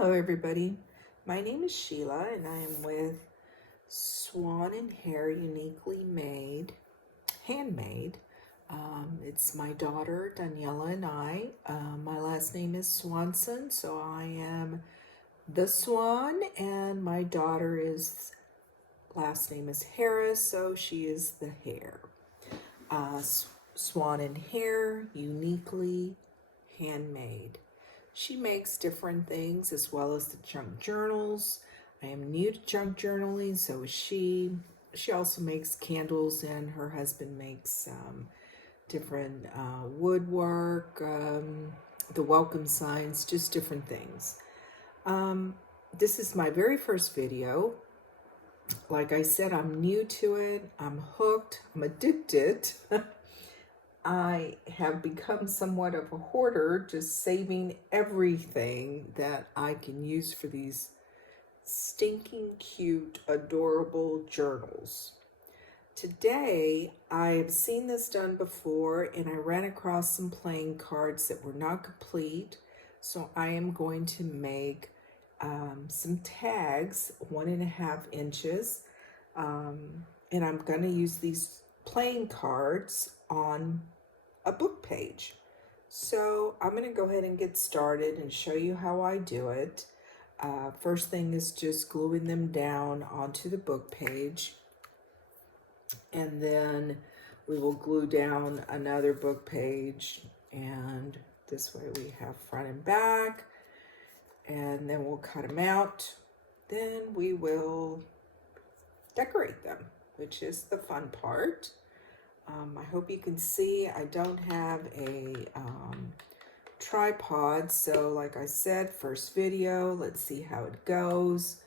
Hello everybody, my name is Sheila and I am with Swan and Hare Uniquely Made, Handmade. It's my daughter Daniela and I. My last name is Swanson, so I am the Swan, and my daughter's last name is Harris, so she is the Hare. Swan and Hare Uniquely Handmade. She makes different things as well as the junk journals. I am new to junk journaling, so is she. She also makes candles, and her husband makes different woodwork, the welcome signs, just different things. This is my very first video. Like I said, I'm new to it. I'm hooked. I'm addicted. I have become somewhat of a hoarder, just saving everything that I can use for these stinking cute, adorable journals. Today, I've seen this done before, and I ran across some playing cards that were not complete. So I am going to make some tags, 1.5 inches, and I'm going to use these playing cards on a book page. So I'm going to go ahead and get started and show you how I do it. First thing is just gluing them down onto the book page, and then we will glue down another book page, and this way we have front and back, and then we'll cut them out. Then we will decorate them, which is the fun part. I hope you can see I don't have a tripod, so like I said, first video, let's see how it goes,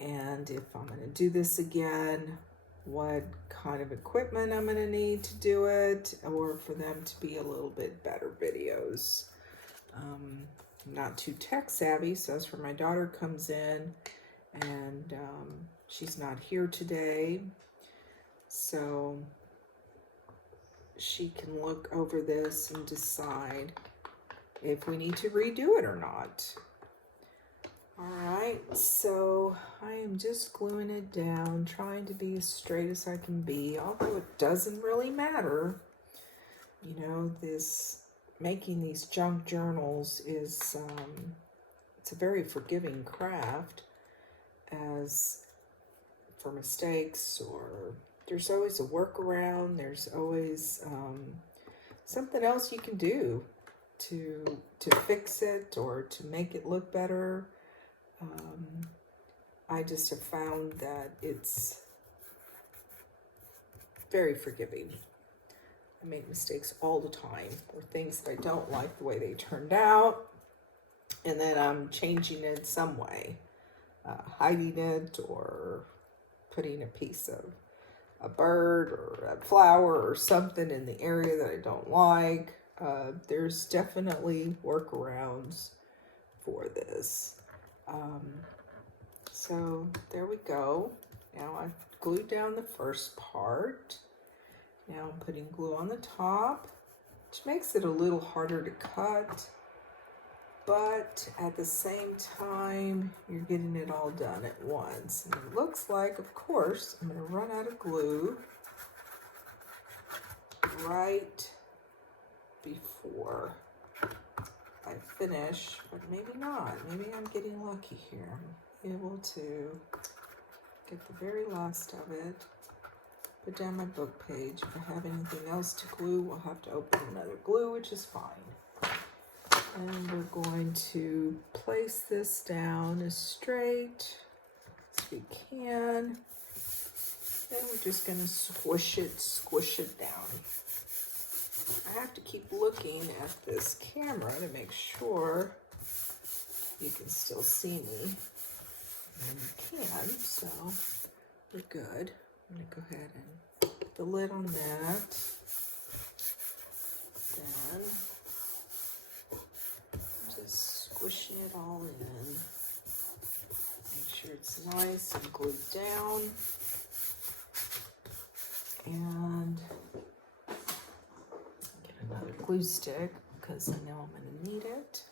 and if I'm going to do this again, what kind of equipment I'm going to need to do it, or for them to be a little bit better videos. I'm not too tech savvy, so that's where my daughter comes in, and she's not here today, so she can look over this and decide if we need to redo it or not. All right, so I am just gluing it down, trying to be as straight as I can be, although it doesn't really matter. You know, making these junk journals is, it's a very forgiving craft, as for mistakes, or there's always a workaround, there's always something else you can do to fix it or to make it look better. I just have found that it's very forgiving. I make mistakes all the time, or things that I don't like the way they turned out, and then I'm changing it some way, hiding it, or putting a piece of a bird or a flower or something in the area that I don't like. There's definitely workarounds for this. So there we go. Now I've glued down the first part. Now I'm putting glue on the top, which makes it a little harder to cut, but at the same time, you're getting it all done at once. And it looks like, of course, I'm going to run out of glue right before I finish, but maybe not. Maybe I'm getting lucky here. I'm able to get the very last of it, put down my book page. If I have anything else to glue, we'll have to open another glue, which is fine. And we're going to place this down as straight as we can. Then we're just going to squish it down. I have to keep looking at this camera to make sure you can still see me. And you can, so we're good. I'm going to go ahead and put the lid on that. Then just squishing it all in. Make sure it's nice and glued down. And get another glue stick because I know I'm going to need it.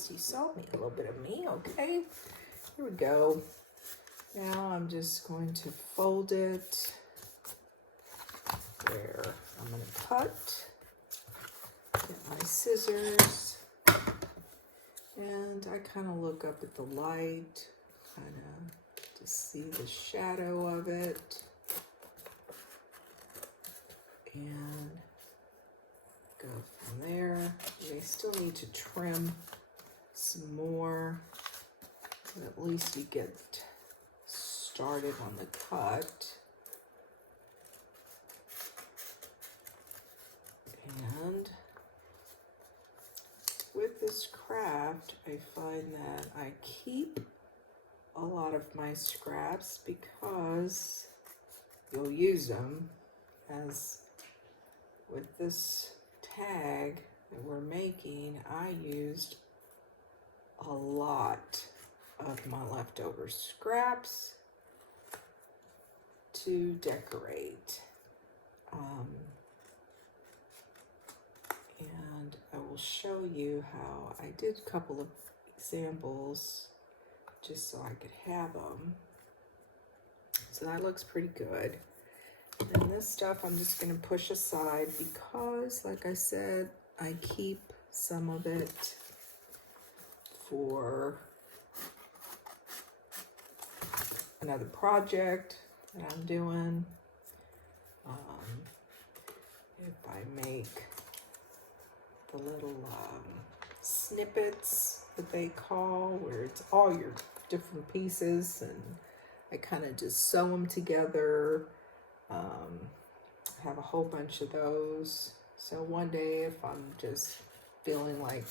least you saw me, a little bit of me, okay? Here we go. Now I'm just going to fold it where I'm going to cut. Get my scissors. And I kind of look up at the light, kind of to see the shadow of it. And go from there. They still need to trim some more, but at least you get started on the cut. And with this craft, I find that I keep a lot of my scraps because you'll use them. As with this tag that we're making, I used a lot of my leftover scraps to decorate. And I will show you how I did a couple of examples just so I could have them. So that looks pretty good. And this stuff I'm just going to push aside because, like I said, I keep some of it for another project that I'm doing. If I make the little snippets that they call, where it's all your different pieces, and I kind of just sew them together. Have a whole bunch of those. So one day if I'm just feeling like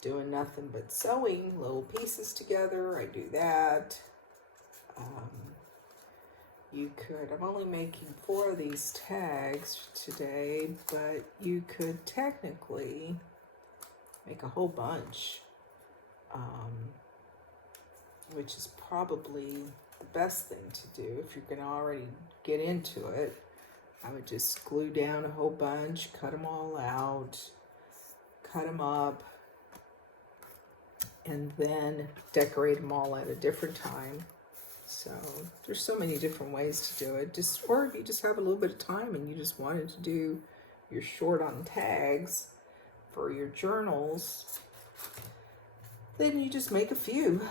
doing nothing but sewing little pieces together, I do that. You could, I'm only making 4 of these tags today, but you could technically make a whole bunch, which is probably the best thing to do if you're going to already get into it. I would just glue down a whole bunch, cut them all out, cut them up, and then decorate them all at a different time. So there's so many different ways to do it. Or if you just have a little bit of time and you just wanted to do your short on tags for your journals, then you just make a few.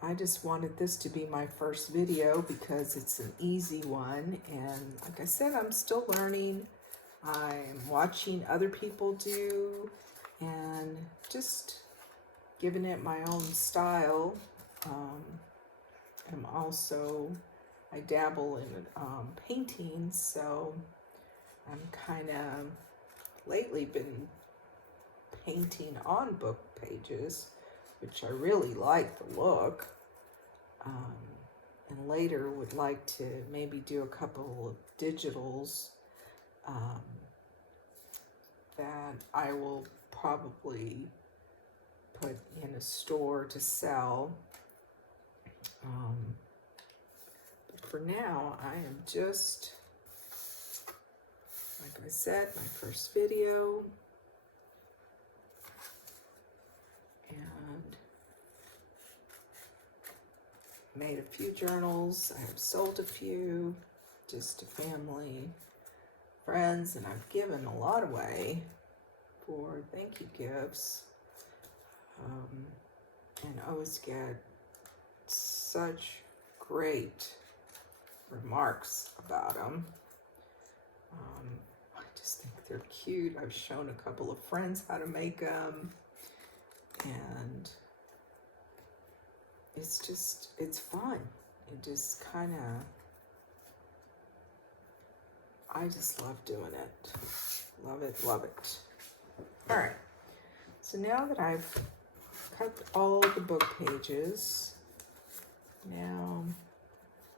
I just wanted this to be my first video because it's an easy one. And like I said, I'm still learning. I'm watching other people do and just giving it my own style. I dabble in painting, so I'm kind of lately been painting on book pages, which I really like the look, and later would like to maybe do a couple of digitals that I will probably put in a store to sell. But for now, I am just, like I said, my first video. And made a few journals. I have sold a few just to family, friends, and I've given a lot away for thank you gifts. And I always get such great remarks about them. I just think they're cute. I've shown a couple of friends how to make them, and it's fun. It just kind of, I just love doing it. Love it, love it. All right, so now that I've cut all the book pages, now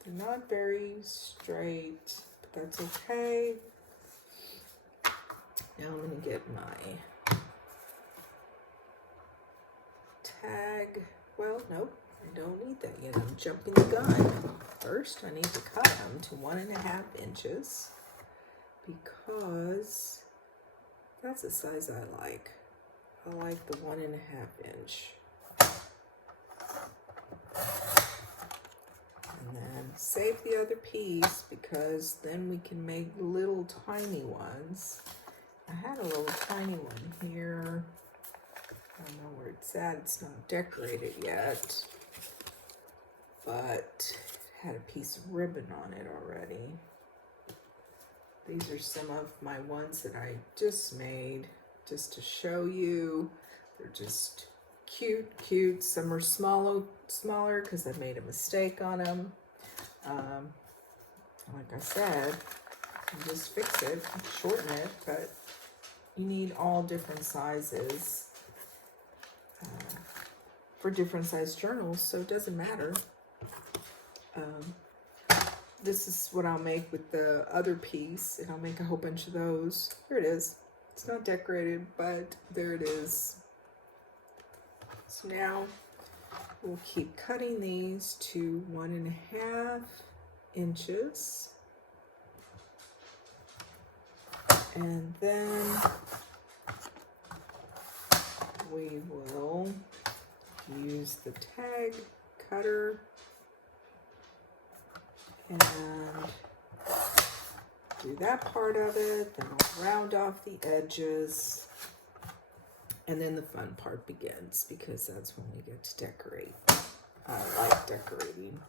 they're not very straight, but that's okay. Now I'm going to get my tag. Well, nope, I don't need that yet. I'm jumping the gun. First, I need to cut them to 1.5 inches because that's the size I like. I like the 1.5 inch. And then save the other piece because then we can make little tiny ones. I had a little tiny one here. I don't know where it's at. It's not decorated yet. But it had a piece of ribbon on it already. These are some of my ones that I just made just to show you. They're just cute, cute. Some are smaller because I made a mistake on them. Like I said, you just fix it, shorten it, but you need all different sizes for different size journals, so it doesn't matter. This is what I'll make with the other piece, and I'll make a whole bunch of those. Here it is. It's not decorated, but there it is. So now we'll keep cutting these to 1.5 inches. And then we will use the tag cutter and do that part of it. Then I'll round off the edges. And then the fun part begins because that's when we get to decorate. I like decorating.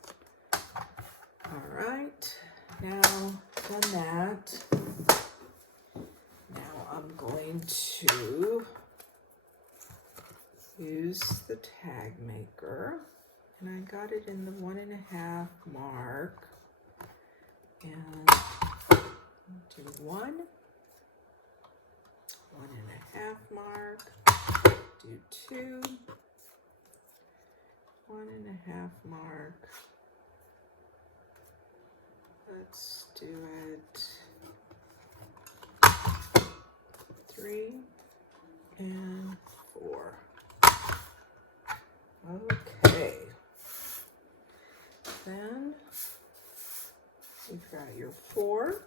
All right, now done that. Now I'm going to use the tag maker, and I got it in the 1.5 mark, and do 1.5 mark, do 2, 1.5 mark. Let's do it 3 and 4. Okay. Then you've got your 4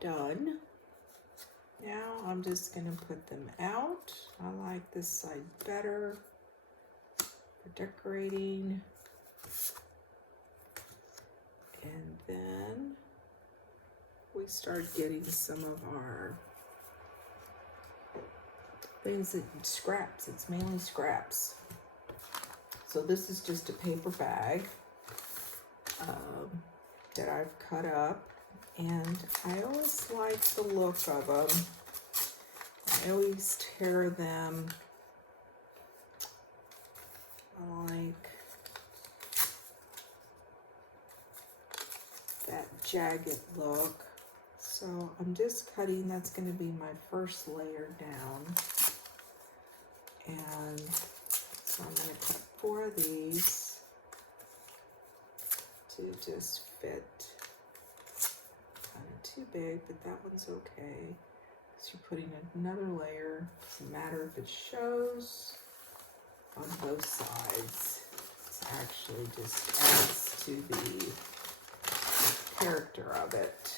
done. Now I'm just going to put them out. I like this side better for decorating. And then we start getting some of our things that scraps. It's mainly scraps. So this is just a paper bag that I've cut up, and I always like the look of them. I always tear them. I like that jagged look. So I'm just cutting, that's going to be my first layer down. And so I'm going to cut 4 of these to just fit. Kind of too big, but that one's okay. So you're putting another layer. Doesn't matter if it shows on both sides. It actually just adds to the character of it.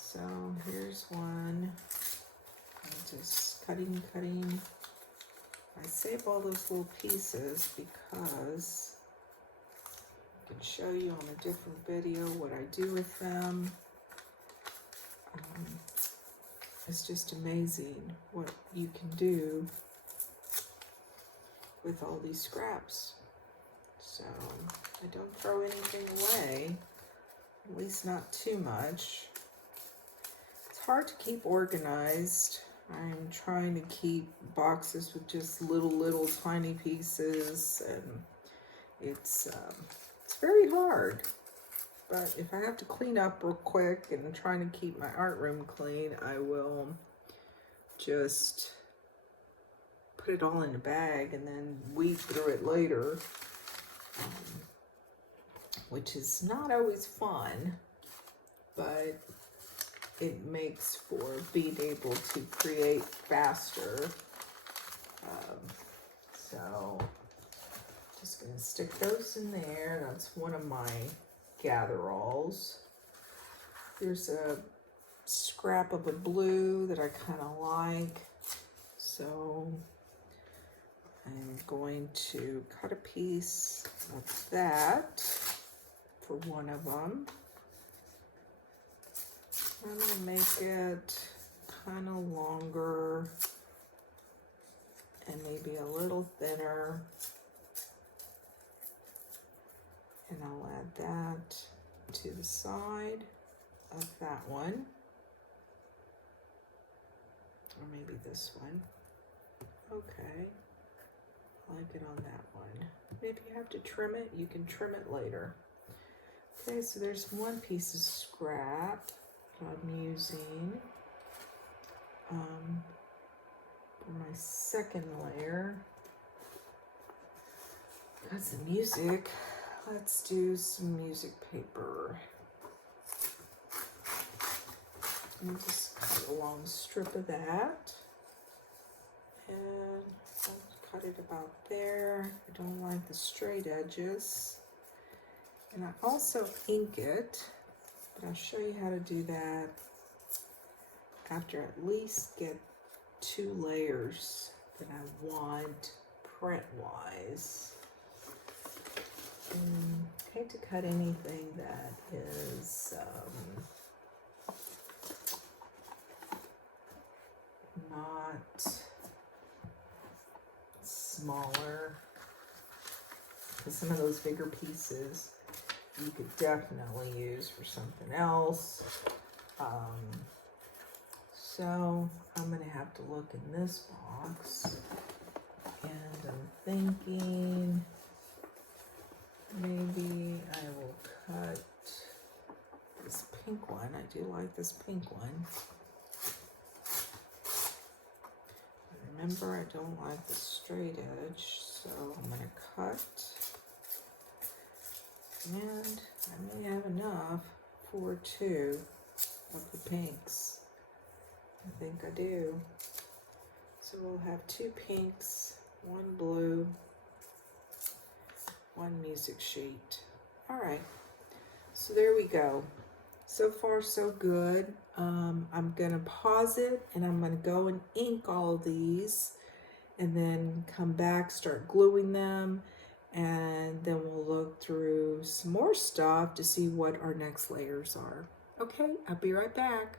So here's one. I'm just cutting. I save all those little pieces because I can show you on a different video what I do with them. It's just amazing what you can do with all these scraps. So I don't throw anything away, at least not too much. It's hard to keep organized. I'm trying to keep boxes with just little tiny pieces, and it's very hard. But if I have to clean up real quick and I'm trying to keep my art room clean, I will just put it all in a bag and then weed through it later, which is not always fun, but it makes for being able to create faster. So just gonna stick those in there. That's one of my gather-alls. There's a scrap of a blue that I kind of like. So I'm going to cut a piece of that for one of them. I'm going to make it kind of longer and maybe a little thinner. And I'll add that to the side of that one. Or maybe this one. Okay. I like it on that one. If you have to trim it, you can trim it later. Okay, so there's one piece of scrap I'm using for my second layer. Got some music. Let's do some music paper. And just cut a long strip of that. And I'll cut it about there. I don't like the straight edges. And I also ink it, but I'll show you how to do that after I at least get 2 layers that I want print-wise. I hate to cut anything that is not smaller, because some of those bigger pieces you could definitely use for something else. So I'm going to have to look in this box, and I'm thinking maybe I will cut this pink one. I do like this pink one. Remember, I don't like the straight edge, so I'm going to cut. And I may have enough for 2 of the pinks. I think I do. So we'll have 2 pinks, 1 blue, 1 music sheet. All right, so there we go. So far, so good. I'm gonna pause it and I'm gonna go and ink all of these and then come back, start gluing them, and then we'll look through some more stuff to see what our next layers are. Okay, I'll be right back.